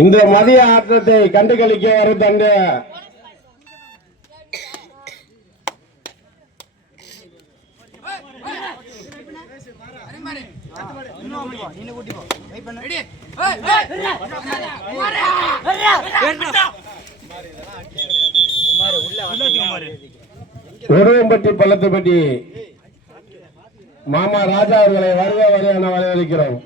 இந்த மதிய ஆட்டத்தை கண்டுகளிக்க வரும் தந்த உருவம்பட்டி பள்ளத்துப்பட்டி மாமா ராஜா அவர்களை வருக வரையான வரவேற்கிறோம்.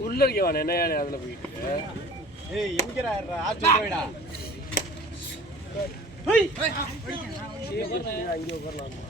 உள்ள இருக்கவான் என்ன அதுல போயிட்டு ஏய் எங்கடா ஆச்சு போய்டா அங்கே உட்காரலாம்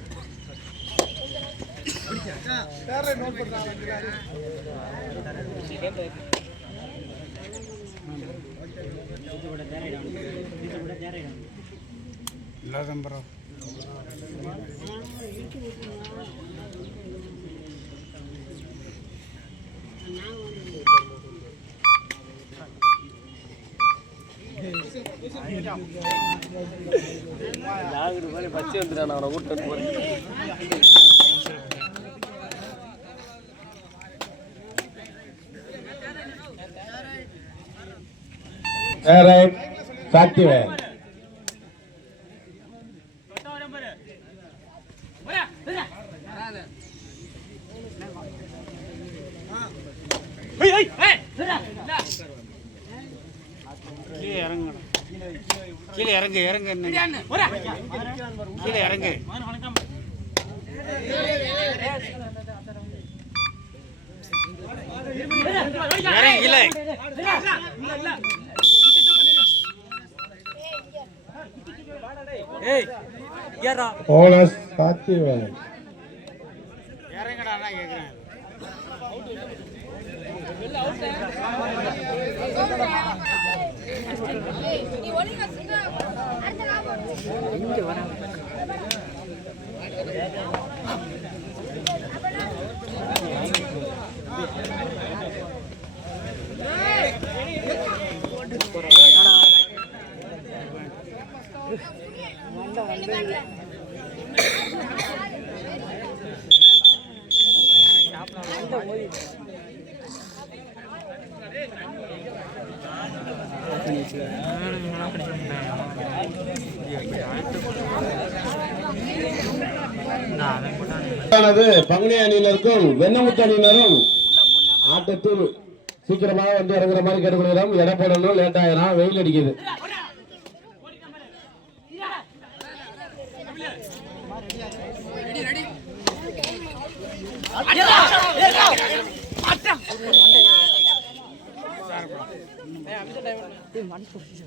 நாகர் மாதிரி பச்சை வந்துட்டான் அவனை கூட்டு போறேன். ரைட் சாத்திவேன் கீழே இறங்கணும் கீழே இறங்கு இறங்கு கீழே இறங்கு இறங்கு போனஸ் சாத்திவேன் இறங்கடா பங்குனி அணியினருக்கும் வெண்ணமுத்து அணியினரும் ஆட்டத்தில் சீக்கிரமாக வந்து இறங்குற மாதிரி கேட்டுக்கொள்கிறோம். எடை போடணும் லேட் ஆயிரும். வெயில் அடிக்குது.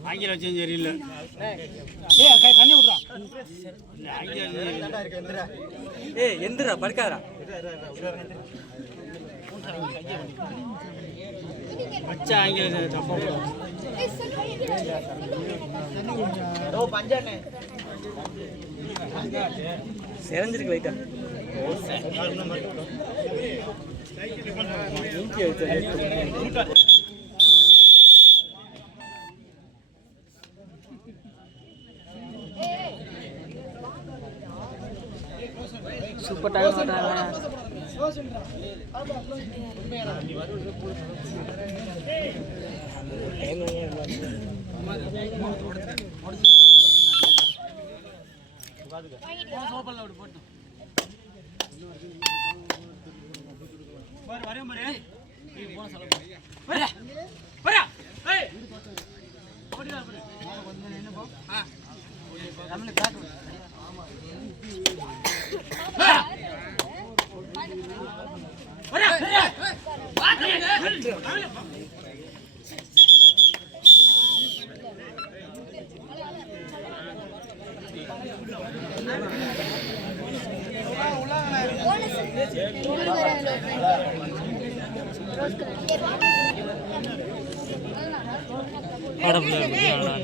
ஆங்கில வச்சும் சரியில்லை தண்ணி விட்றா ஆங்கில ஏய் எந்திரா படுக்காதடா வச்சா ஆங்கில தப்பா போடும் செரஞ்சிருக்கு லைட்டா போட்டாங்க வரேன். வரேன். வரா வரா ஏய் ஓடிடா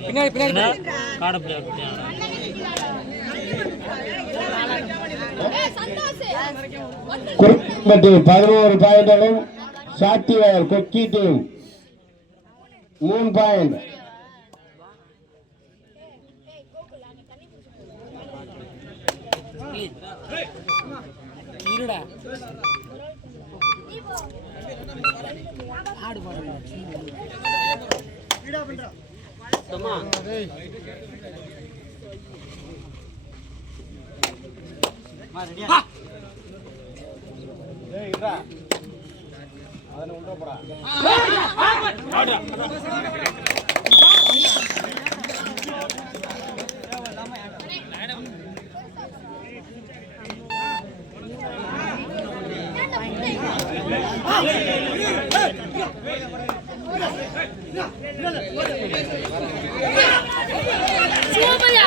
பின்னாடி பின்னாடி. காடை பிள்ளையார் பதினோரு பாயிண்ட்களும் சாத்திவார் கொக்கி டீம் மூணு பாயிண்ட். இருடா. ஆடு போடா சும்மா சூப்பர்யா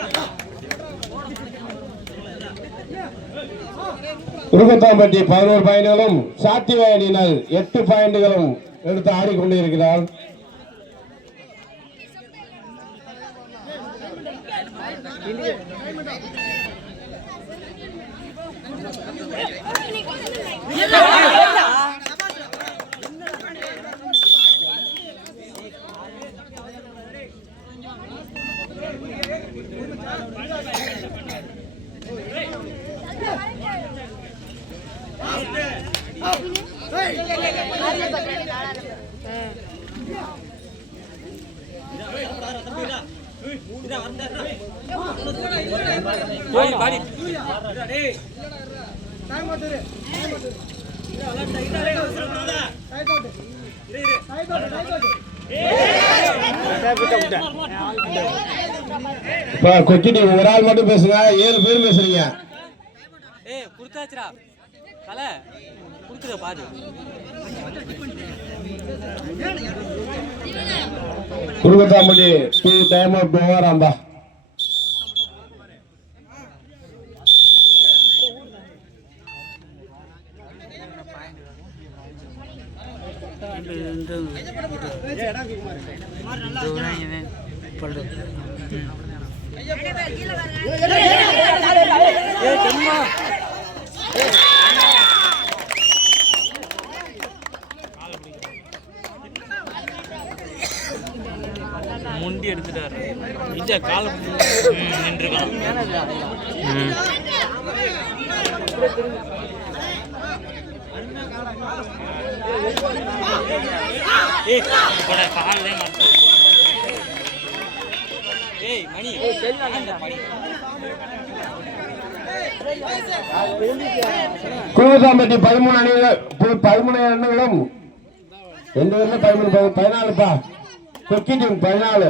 உருகுத்தாம்பட்டி பதினோரு பாயிண்டுகளும் சாத்திவாய் எட்டு பாயிண்டுகளும் எடுத்து ஆடிக்கொண்டிருக்கிறார். பாடி பாடி ஒரு ஆள் மட்டும் பேசுங்க. ஏழு பேர் பேசுறீங்க. ஏய் குடுத்தாச்சுடா. கலை குடுக்குற பாரு. குருகத்தாம்பட்டி டூ டைம் அவுட் ஓவராம்பா முண்டி இல்ல கால நின்றுக்கலாம். காலே ஏய் மணி. பதிமூணு அணிகள் பதிமூணு அண்ணங்களும் எந்த பேருமே பதிமூணு பதினாலுப்பா? பதினாலு.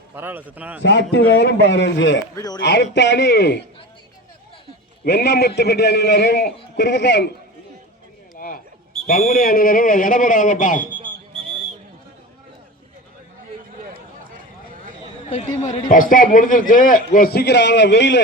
வேலும் பதினஞ்சு. அடுத்த அணி வெண்ணமுத்துப்பட்டி அணியினரும் குறுக்குத்தான் பங்குனி அணியினரும் இடப்படாமப்பா ஃபர்ஸ்ட் ஸ்டாப் முடிஞ்சிருச்சு. சீக்கிரம் வெயில்.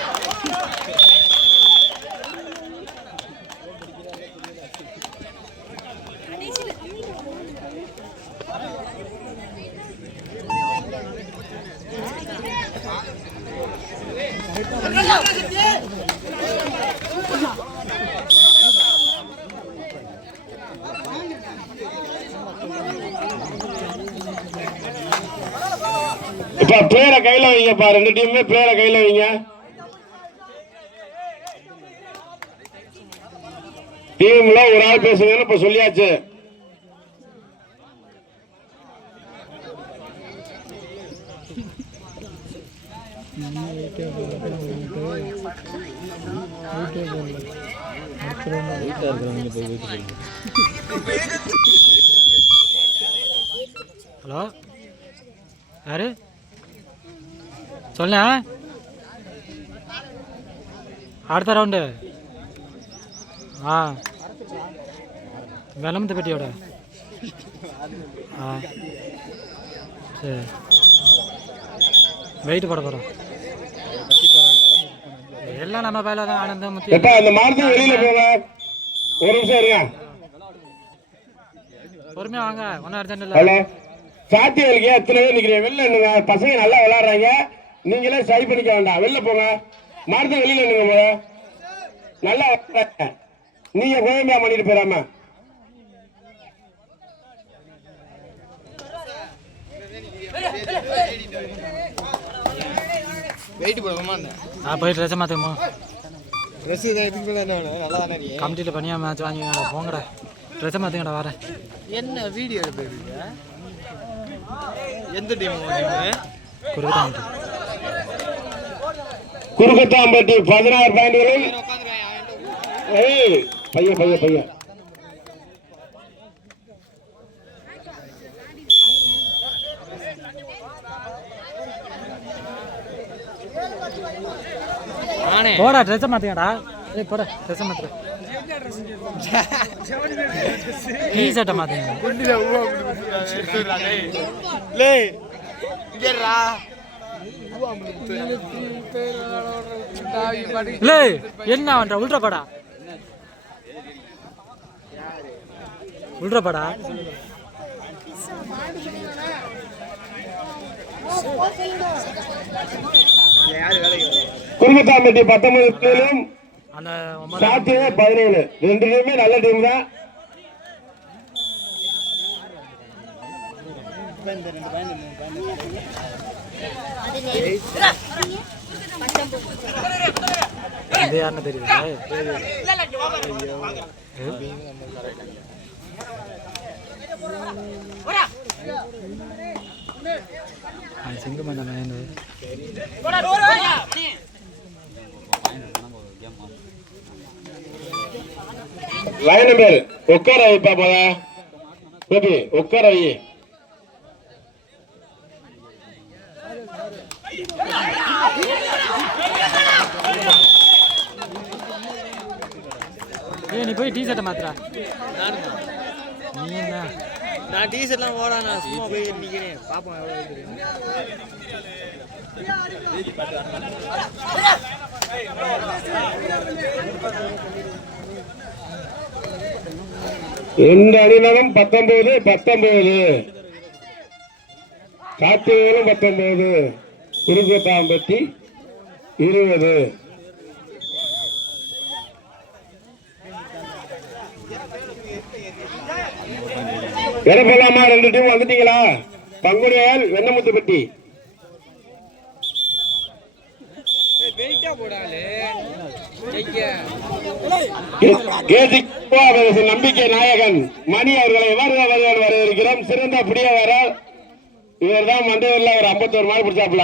வைங்கப்பா ரெண்டு டீமுமே பிளேயரை கையில வைங்க டீம்ல ஒரு ஆள் பேசுங்கன்னு இப்ப சொல்லியாச்சு ஹலோ யாரு சொல்ல அடுத்த ரவுண்டு ஆ. வெள்ளமத்து பெட்டியோட ஆ. சரி. வெயிட் போட போகிறோம் எல்லாம் நம்ம பயில தான் ஆனந்தம் முத்தி. எப்பா அந்த மாரத்துக்கு வெளியில போங்க ஒரு நிமிஷம் இருங்க. பொறுமையாக வாங்க ஒன்றும் அர்ஜென்ட் இல்லை. ஹலோ. சாத்தி வலிக்க எத்தனை பேர் நிக்கிறீங்க வெளில பசங்க நல்லா விளையாடுறாங்க. நீங்களே சரி பண்ணிக்க வேண்டாம். வெளில போங்க. மாரத்துக்கு வெளியில நின்னுங்க. நல்லா. நீங்க கோயம்பா பண்ணிட்டு போயிடாம. வெயிட் அந்த நான் போய் ட்ரெஸ்ஸை மாற்றுமோ ட்ரெஸ் இதுக்கு மேலே என்ன வேணும். நல்லா தானே கமிட்டியில் பனியாக மேட்ச் வாங்கிங்கடா போங்கடா. ட்ரெஸ்ஸை மாற்றுங்கடா வரேன். என்ன வீடியோ எந்த டீம் குறுக்கு குறுக்கத்தாம்பட்டி பதினாறு பாயிண்டுகளில் ஏய் பையன் பையன் பையன். போடா ட்ரெஸ்ஸை மாற்றுங்கடா ஏய் போடா ட்ரெஸ்ஸை மாற்றுற டீ ஷர்ட்டை மாற்றுங்க என்ன பண்ற உள்ற படா. உள்ற படா. குறுக்கத்தாம்பட்டி பத்தொன்பது பதினேழு. ரெண்டு டீமுமே நல்ல டீம் தான். இது யாருன்னு தெரியுது சிங்கம் என்ன மேனு லைன் பேர் உட்கார வைப்பா போதா பேபி உட்கார வை. நீ போய் டீ ஷர்ட்டை மாத்துறா நீ என்ன? நான் டீஷர்ட்லாம் ஓடா நான் சும்மா போய் நிக்கிறேன். பாப்போம் எவ்வளோ இருக்குன்னு. ரெண்டு அணியினரும் பத்தொன்பது பத்தொன்பது. சாத்தியங்களும் பத்தொன்பது. குறுக்கத்தாம்பட்டி இருபது. எடப்பலாமா ரெண்டு டீம் வந்துட்டீங்களா? பங்குனியால் வெண்ணமுத்துப்பட்டி. கேசி நம்பிக்கை நாயகன். மணி அவர்களை எவ்வாறு வருவார் வரவேற்கிறோம்? சிறந்த புடிய வர இவர் தான் மண்டபத்தில் ஒரு ஐம்பத்தோரு மாடு பிடிச்சாப்ல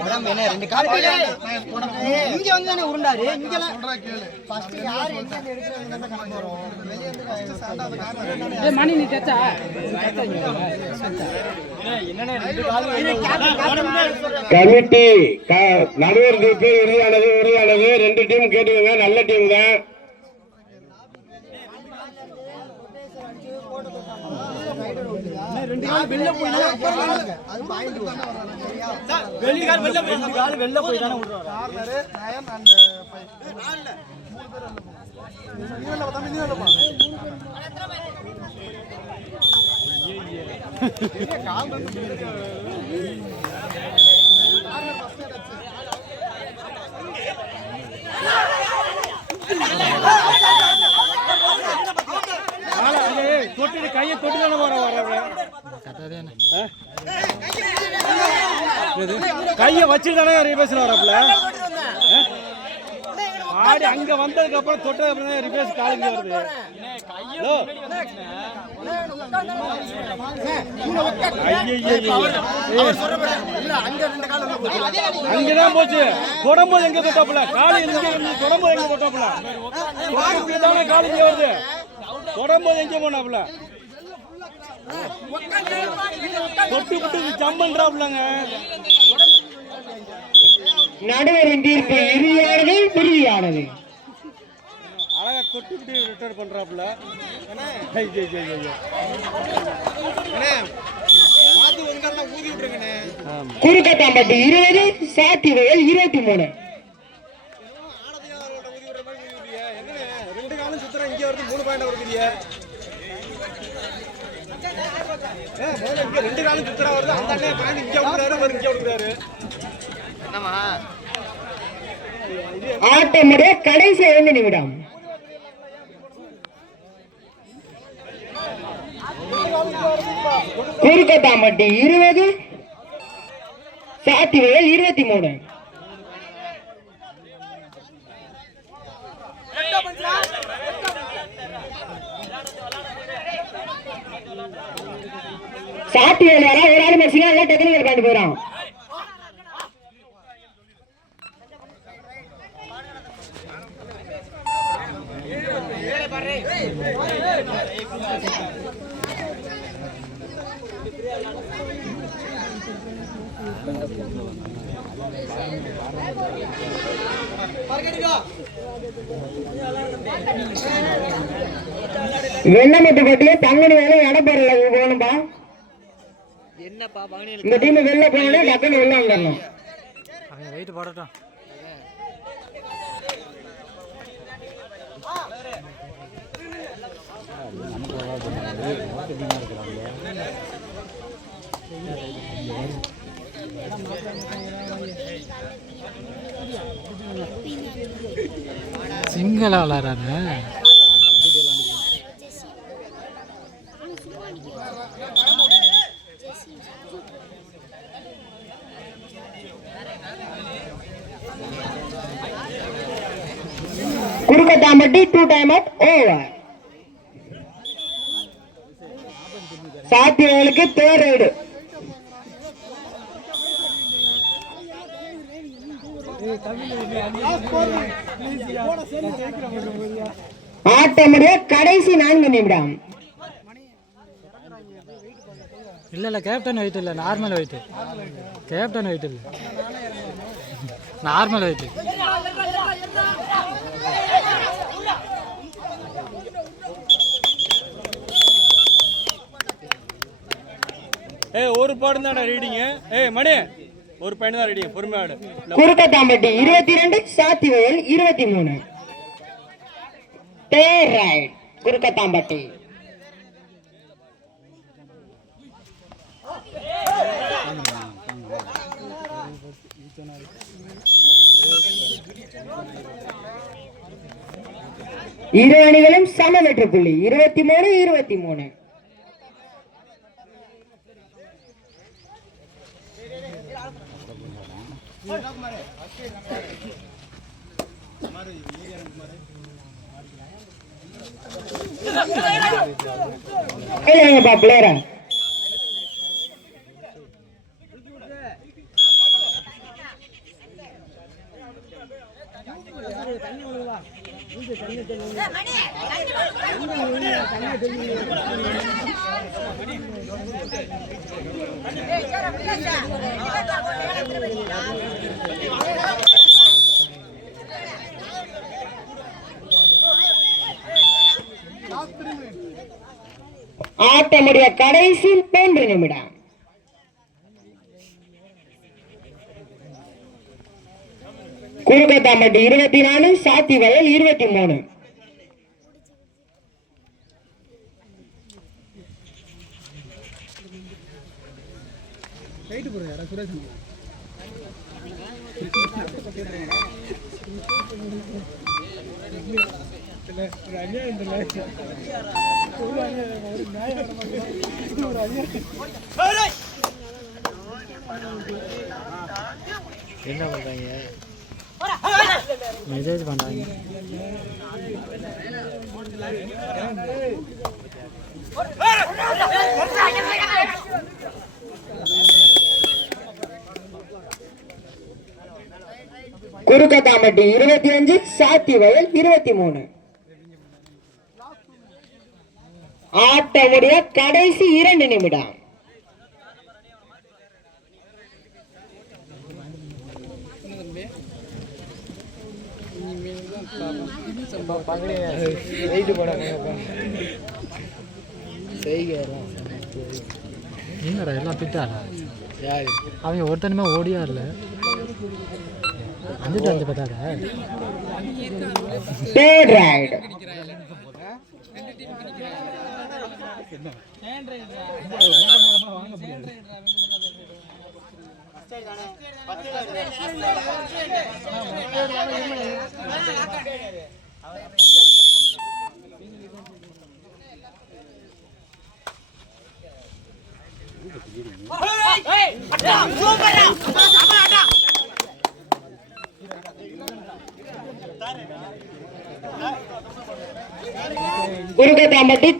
வரும். வெளிய இருந்து மணி நீ டச்சா கமிட்டி நடுவர் உறுதியானது உறுதியானது ரெண்டு டீம் கேட்டுக்கோங்க. நல்ல டீம் தான். அது பாயிண்ட் வெளில போய் தானே தொட்டு கையை தொட்டு தானே வர வர கையை வச்சுட்டு தானே ரிவேஸ் வரப்பல? ஆடி அங்க வந்ததுக்கு அப்புறம் தொட்டது அப்புறம் தான் ரிவேஸ் காலிங்க வருது. ஹலோ? அங்கதான் போச்சு தொடம்போது எங்க தொட்டாப்புல காலி எங்க இருந்து தொடம்போது எங்க தொட்டாப்புல தொடம்போது தானே வருது தொடம்போது எங்க போனாப்புல? தொட்டு விட்டு ஜம்பன்றாப்புலங்க நடுவரின் தீர்ப்பு இறுதியானது அழகா தொட்டு விட்டு ரிட்டர்ன் பண்றாப்புல. குறுக்கத்தாம்பட்டி இருபது சாத்தி வயல் இருபத்தி மூணு ரெண்டு காலம் சுத்துறேன் இங்க வருது மூணு பாயிண்ட் வருதுங்க ரெண்டு காலம் சுத்துறா வருது. அந்த அண்ணன் பாயிண்ட் இங்க விடுறாரு அவர் இங்க விடுறாரு. ஆட்டமுடைய கடைசி ஐந்து நிமிடம். குறுக்கத்தாம்பட்டி இருபது சாத்தி வயல் இருபத்தி மூணு சாத்தி வேலையாரா ஒரு ஆள் மச்சினா எல்லாம் டெக்னிக்கல் பாயிண்ட் போயிடும் வெள்ளமட்டு பட்டிய தங்கனி வேலை இடப்பெறல போகணும்பா. இந்த டீம் வெளில போனோடனே டக்குன்னு வெளில வந்துடணும். அவங்க வெயிட் போடட்டும். சிங்கள விளாட்றாங்க time at Kurukkathampatti two time out over சாத்தியவர்களுக்கு there raid ஆட்டமுடைய கடைசி நான்கு நிமிடம். இல்ல இல்ல கேப்டன் வெயிட் இல்ல நார்மல் வெயிட் கேப்டன் வெயிட் இல்ல. நார்மல் வெயிட் ஏய் ஒரு பாடம் தான்டா ரீடிங்கு ஏய் மணி ஒரு பையன் தான் ரீடிங் பொறுமையாடு குறுக்கத்தாம்பட்டி இருபத்தி ரெண்டு சாத்திவயல் இருபத்தி மூணு தேர் ரைட் குறுக்கத்தாம்பட்டி இரு அணிகளும் சம வெற்று புள்ளி. இருபத்தி மூணு இருபத்தி மூணு இல்லைங்கப்பா ஆட்டமுடைய கடைசி மூன்று நிமிடம். குறுக்கத்தாம்பட்டி இருபத்தி நாலு சாத்தி வயல் இருபத்தி மூணு. என்ன பண்ணுறாங்க மெசேஜ் பண்ணுறாங்க குறுக்கத்தாம்பட்டி இருபத்தி அஞ்சு சாத்தி வயல் இருபத்தி மூணு. ஆட்டமுடைய கடைசி இரண்டு நிமிடம். என்னடா எல்லாம் திட்டாரா அவங்க ஒருத்தனுமே ஓடியா இல்லை. அஞ்சுட்டு அஞ்சு பார்த்தாரா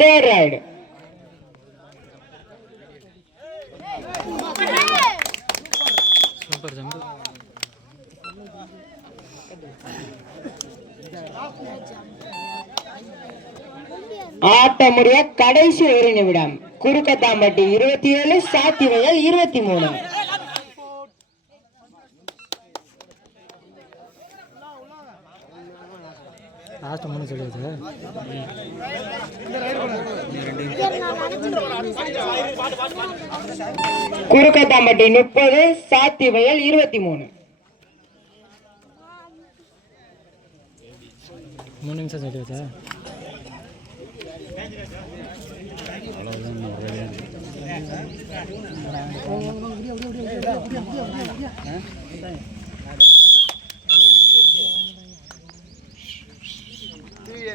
third raid Kurukkathampatti third raid ஆட்டமுடைய கடைசி ஒரு நிமிடம். குறுக்கத்தாம்பட்டி இருபத்தி ஏழு சாத்தி வயல் இருபத்தி மூணு. லாஸ்ட் மூணு குறுக்கத்தாம்பட்டி முப்பது சாத்தி வயல் இருபத்தி மூணு மூணு நிமிஷம் சொல்லியாச்சா?